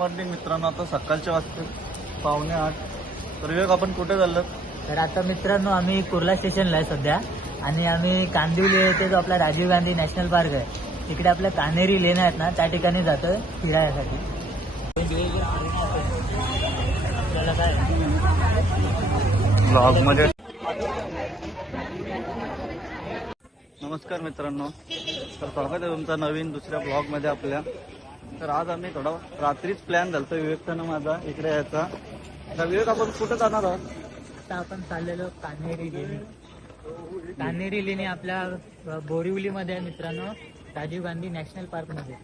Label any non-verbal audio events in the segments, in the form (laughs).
Morning मित्रांनो. आता सकाळच्या वाजता. पावणे आठ. तर विवेक आपण कुठे चाललो तर आता मित्रांनो आम्ही कुर्ला स्टेशनला आहे सध्या. आणि आम्ही कांदिवली येथे जो आपला राजीव गांधी नॅशनल पार्क आहे तिकडे आपल्या कानेरी लेण्या आहेत ना त्या ठिकाणी जातोय फिरायसाठी. नमस्कार मित्रांनो. तर स्वागत आहे तुमचा नवीन दुसऱ्या ब्लॉगमध्ये आपल्या. तर आज आम्ही थोडा रात्रीच प्लॅन झालतो. विवेकताना माझा इकडे यायचा. तर विवेक आपण कुठं जाणार आहोत? आता आपण चाललेलो कान्हेरी लेणी. कान्हेरी लेणी आपल्या बोरिवलीमध्ये आहे मित्रांनो. राजीव गांधी नॅशनल पार्कमध्ये.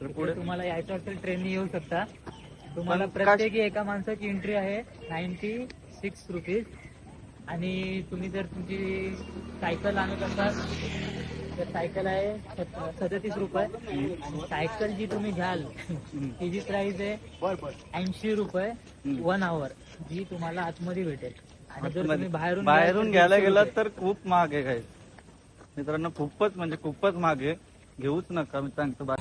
तर पुढे? तुम्हाला यायचं असेल ट्रेनने येऊ शकता. तुम्हाला प्रत्येकी एका माणसाची एंट्री आहे नाईन्टी सिक्स रुपीज आणि तुम्ही जर तुमची सायकल आणत असाल तर सायकल आहे सदतीस रुपये. आणि सायकल जी तुम्ही घ्याल. तिची प्राइस आहे ऐंशी रुपये. वन आवर जी तुम्हाला आतमध्ये भेटेल. आणि जर तुम्ही बाहेरून बाहेरून घ्यायला 150 गेलात. तर खूप महाग आहे काही मित्रांनो खूपच म्हणजे खूपच महाग आहे. घेऊच नका मी सांगतो बा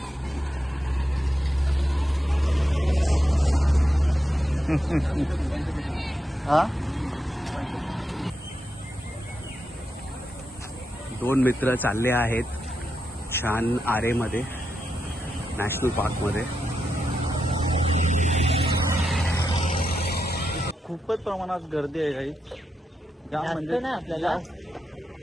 हा? दोन मित्र चालले आहेत छान आरेमध्ये नॅशनल पार्कमध्ये खूपच प्रमाणात गर्दी आहे काही जाम म्हणजे नाही आपल्याला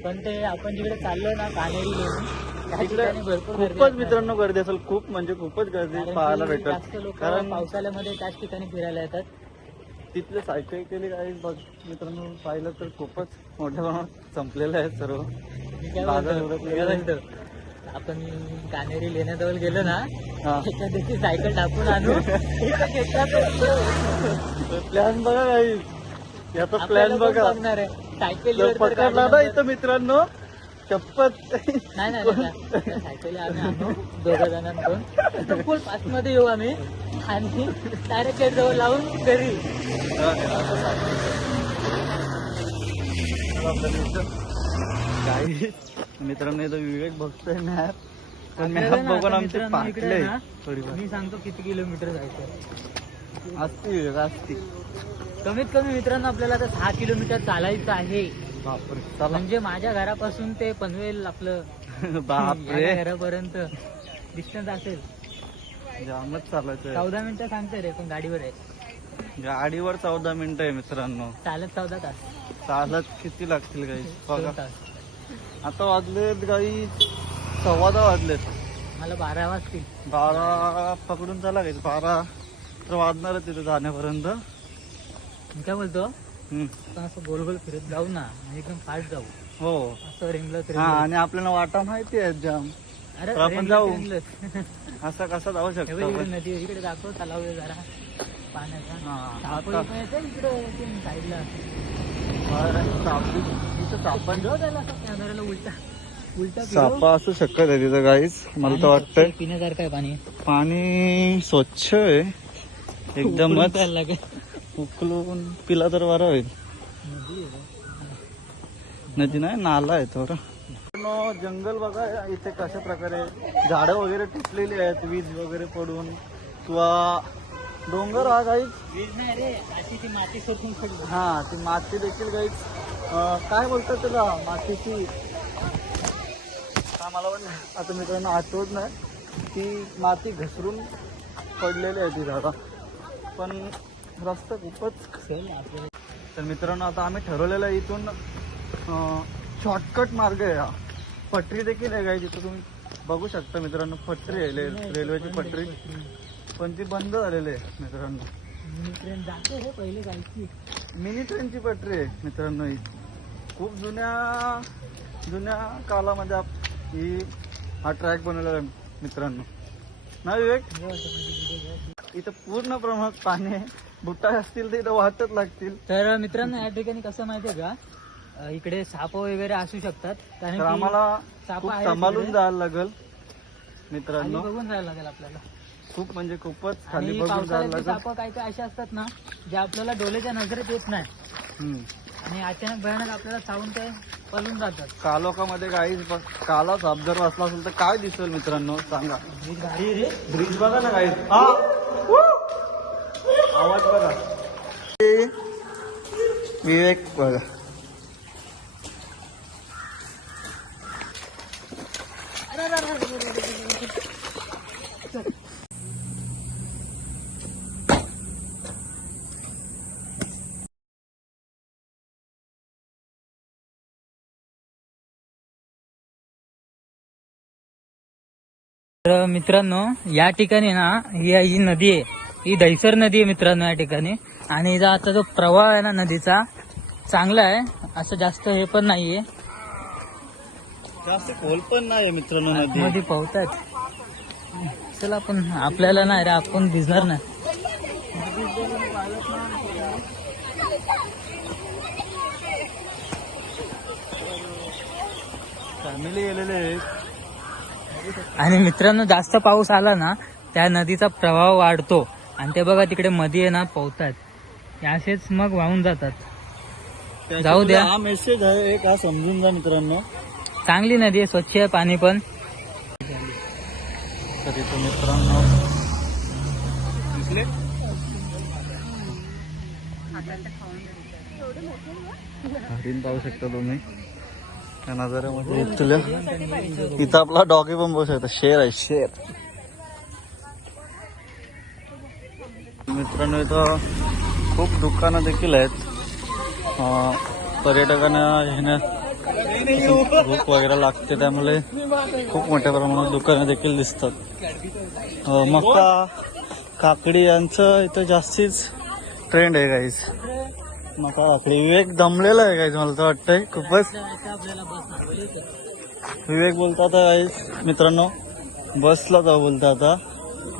पण ते आपण जिकडे चाललो ना कानेरी लेणी त्या तिकडे ठिकाणी भरपूर गर्दी खूपच असणार. मित्रांनो गर्दी असेल खूप म्हणजे खूपच गर्दी कारण पाहायला की जास्त भेटत लोक कारण पावसाळ्यामध्ये त्याच ठिकाणी फिरायला येतात. तिथले सायकल केली काही बघ मित्रांनो पाहिलं तर खूपच मोठ्या प्रमाणात संपलेलं आहे सर्व. आपण कानेरी लेण्याजवळ गेलो ना एका दिवशी सायकल टाकून आणू. प्लॅन बघा काही. याचा प्लॅन बघा. सायकल पकडला ना इथं मित्रांनो शपथ नाही सायकली आम्ही आणू दोघं जणांकडून. फुल फास्टमध्ये येऊ आम्ही. आणि डायरेक्ट जवळ लावून घरी. काही मित्रांनो इथं विवेक बघतोय मॅप पण मॅप ना बघून आमचे पाटले मी सांगतो किती किलोमीटर जायचं असती विवेक असती. कमीत कमी मित्रांनो आपल्याला आता सहा किलोमीटर चालायचं आहे. म्हणजे माझ्या घरापासून ते पनवेल आपलं. (laughs) बापरे. घरापर्यंत डिस्टन्स असेल. जामच चालायचं चौदा मिनिटं सांगते रे पण गाडीवर आहे. गाडीवर चौदा मिनिटं आहे मित्रांनो. चालत चौदा तास. चालत किती लागतील काही तास. आता वाजलेत काही सव्वा दहा वाजलेत. मला बारा वाजतील. बारा पकडून चला काही बारा तर वाजणारच तिथे जाण्यापर्यंत. मी काय बोलतो? हम्म. आपण असं गोल गोल फिरत जाऊ ना आणि एकदम फास्ट जाऊ. हो. असं रिंगलत हा आणि आपल्याला वाटा माहिती आहे जाम. अरे तर आपण जाऊ. रिंगलत. असा कसा जाऊ हे बघ, शकतो इकडे आपण? नदी आहे, इकडे दाखव तलाव आहे जरा. पाण्याचा. हा, आता- येतं, इकडे साईडला. सापडी- सापा असू शकत आहे तिथं काहीच मला तर पाणी वाटतंय. स्वच्छ, पिण्यासारखं आहे पाणी. पाणी स्वच्छ आहे. एकदमच लागेल. उकलून पिला तर बरं होईल. नदी नाही नाला आहे थोडा. जंगल बघा इथे कशा प्रकारे झाडं वगैरे तुटलेली आहेत वीज वगैरे पडून. किंवा डोंगर हा काही वीज नाही रे अशी ती माती सोडून पडली. हा ती माती देखील काही काय बोलतात त्याला? मातीची. मला पण आता मित्रांनो आठवत नाही. ती माती घसरून पडलेली आहे ती झाडा. पण रस्ता खूपच चल आपल्याला तर मित्रांनो आता आम्ही ठरवलेलं आहे इथून शॉर्टकट मार्ग आहे हा. पटरी देखील आहे काय जिथं तुम्ही बघू शकता मित्रांनो पटरी आहे रेल्वेची पटरी. पण ती बंद झालेली आहे मित्रांनो. मिनी ट्रेन जाते पहिले जायची मिनी ट्रेनची पटरी आहे मित्रांनो ही. खूप जुन्या जुन्या कालामध्ये आप- ही हा ट्रॅक बनवलेला आहे मित्रांनो. ना विवेक. इथं पूर्ण प्रमाणात पाणी बुट्टा असतील तर इथं वाटत लागतील. तर मित्रांनो या ठिकाणी कसं माहितीये का? इकडे साप वगैरे असू शकतात. कारण आम्हाला साप सांभाळून. जायला लागेल मित्रांनो. बघून जायला लागेल आपल्याला. खूप म्हणजे खूपच खाली बघून जायला लागेल. साप काय काय असे असतात ना जे आपल्याला डोळ्याच्या नजरेत येत नाही. आणि अचानक भयानक आपल्याला चावून ते पळून जातात. कालोखामध्ये काही काला साप जर असला असेल तर काय दिसेल मित्रांनो? सांगा. ब्रिज बघा ना काही हा. आवाज बघा. विवेक बघा. तर मित्रांनो या ठिकाणी ना ही ही नदी आहे ही दहिसर नदी आहे मित्रांनो या ठिकाणी. आणि हिचा आता जो प्रवाह आहे ना नदीचा चांगला आहे असं जास्त हे पण नाहीये. जास्त खोल पण नाही मित्रांनो नदी. मध्ये पोहतात चला पण आपल्याला नाही रे आपण भिजणार नाही. फॅमिली गेलेले आहेत. आणि मित्रांनो जास्त पाऊस आला ना त्या नदीचा प्रवाह वाढतो. आणि ते बघा तिकडे मध्ये आहे ना पोहतात. असेच मग वाहून जातात. जाऊ द्या. हा मेसेज आहे एक हा समजून जा मित्रांनो. चांगली नदी आहे स्वच्छ आहे पाणी पण. मित्रांनो. हरिण पाहू शकता तुम्ही. नजाऱ्यामध्ये तुला इथं आपला डॉगी पण बसू शकतो शेर आहे शेर. मित्रांनो इथं खूप दुकानं देखील आहेत. पर्यटकांना येण्या भूक वगैरे लागते त्यामुळे खूप मोठ्या प्रमाणात दुकानं देखील दिसतात. मका काकडी यांचं इथं जास्तीच ट्रेंड आहे गाईज मका विवेक दमलेला आहे काय मला तर वाटतंय. खूपच. विवेक बोलता आता गाईस मित्रांनो बसला जाऊ बोलता आता.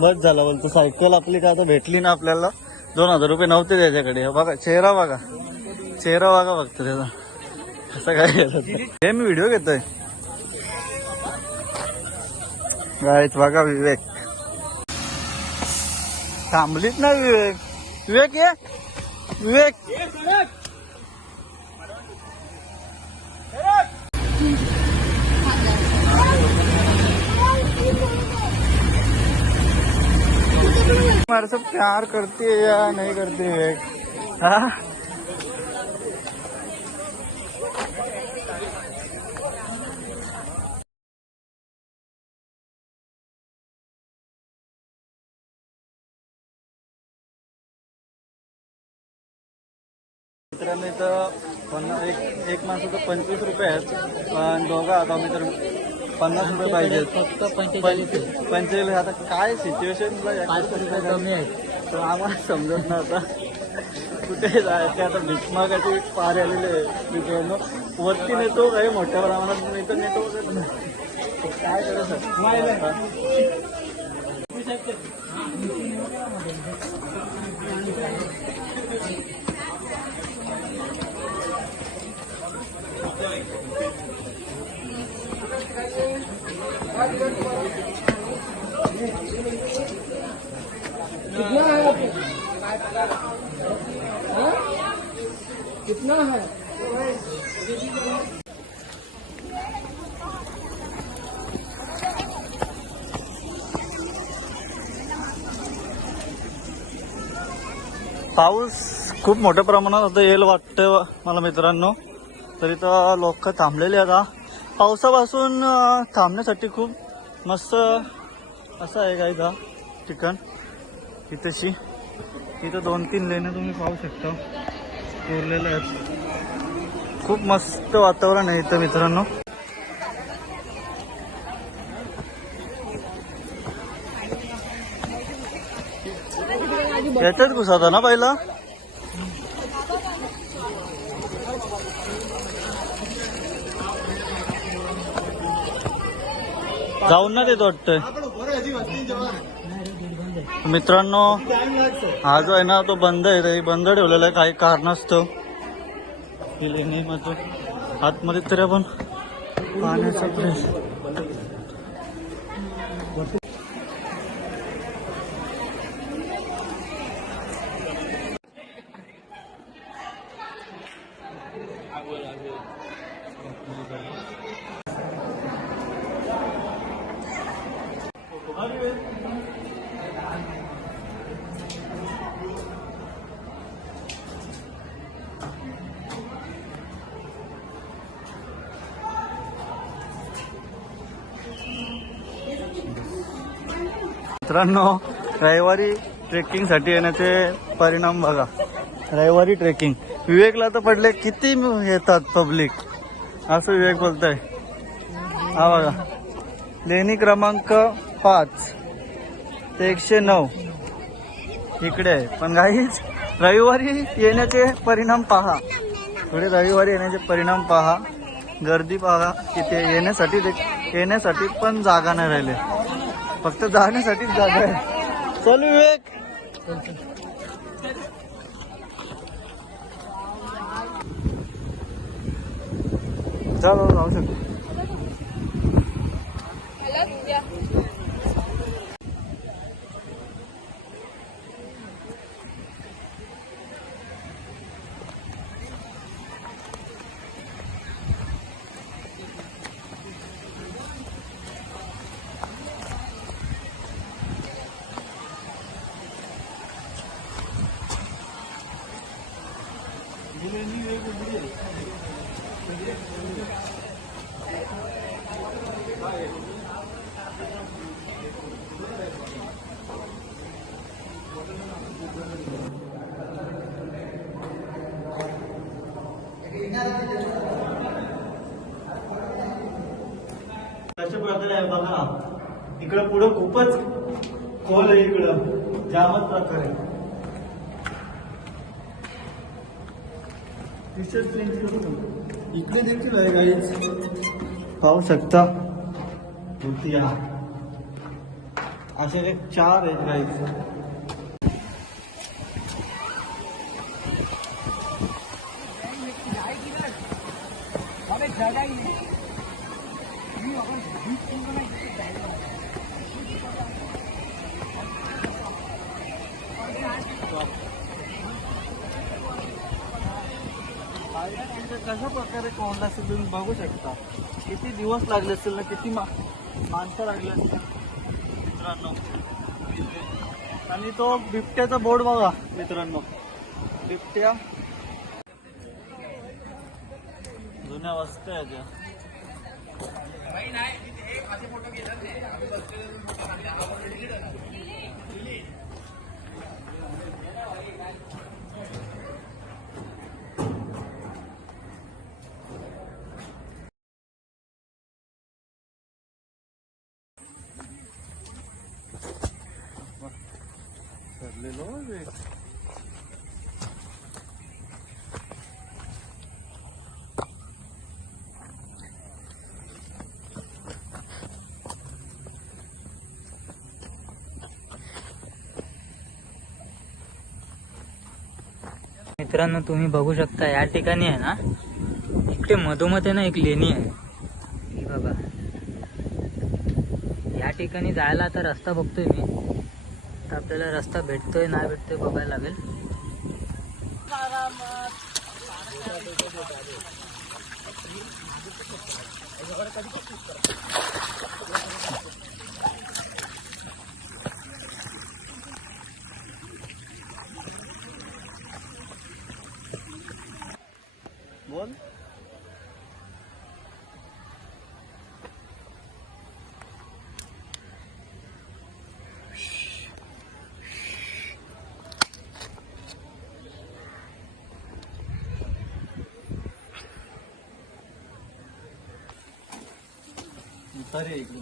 बस झाला बोलतो सायकल आपली काय आता भेटली ना आपल्याला. दोन हजार रुपये नव्हते त्याच्याकडे. हो बघा चेहरा बघा. चेहरा बघा फक्त त्याचा. असं काय केलं ते. हे मी व्हिडिओ घेतोय. गायच बघा विवेक. थांबलीच ना विवेक. विवेक ये. विवेक। हमारे सब प्यार करती है या नहीं करती है हाँ? मित्रांनो इथं पन्नास एक एक माणसाचं पंचवीस रुपये आहेत पण दोघं आता आम्ही तर पन्नास रुपये पाहिजेत. फक्त पंचेचाळीस. पंचेचाळीस आता काय सिच्युएशनला पाच रुपये कमी आहे तर आम्हाला समजत ना आता. कुठे जायचं? आता भीकमागाची पार आलेले आहे. मित्रांनो वरती नेतो काही मोठ्या प्रमाणात नाही तर नेतो. वगैरे नाही. कितना है? पाऊस खूप मोठ्या प्रमाणात आता येईल वाटतं मला मित्रांनो. तरी तर लोक थांबलेले आता. पावसापासून थांबण्यासाठी खूप मस्त असं आहे काय का ठिकाण इथेशी. इथं दोन तीन लेणं तुम्ही पाहू शकता. कोरलेल्या आहेत. खूप मस्त वातावरण आहे इथं मित्रांनो. याच्यात घुसाता ना पहिला जाऊन ना देतो वाटतंय. मित्रांनो हा जो आहे ना तो बंद आहे रे बंद ठेवलेला आहे काही कारणास्तव नाही आतमध्ये तरी आपण पाण्याचा प्रेस you. मित्रांनो रविवारी ट्रेकिंगसाठी येण्याचे परिणाम बघा. रविवारी ट्रेकिंग विवेकला तर पडले किती येतात पब्लिक असं विवेक बोलतोय. हा बघा. लेणी क्रमांक पाच. ते एकशे नऊ. इकडे आहे. पण काहीच रविवारी येण्याचे परिणाम पहा. थोडे रविवारी येण्याचे परिणाम पहा. गर्दी पहा. तिथे येण्यासाठी येण्यासाठी पण जागा नाही राहिले. फक्त जाण्यासाठीच जागा आहे. चल विवेक. चल जाऊ शकतो. बघा. इकडं पुढं खूपच खोल आहे इकडं. जामच प्रकारे इकडे देखील आहे गाईच पाहू शकता. धोतिया असे एक चार आहेत गाईच कशा प्रकारे कोंडला असेल तुम्ही बघू शकता. किती दिवस लागले असतील ना किती मा माणसं लागली असतील? मित्रांनो. आणि तो बिबट्याचा बोर्ड बघा. मित्रांनो. बिबट्या. जुन्या वस्तू आहे त्या ठरलेलो हे. मित्रांनो तुम्ही बघू शकता या ठिकाणी आहे ना इकडे मधोमध आहे ना एक लेणी आहे. बाबा बघा. या ठिकाणी जायला आता रस्ता बघतोय मी. तर आपल्याला रस्ता भेटतोय नाही भेटतोय बघायला लागेल. उतारे इकडे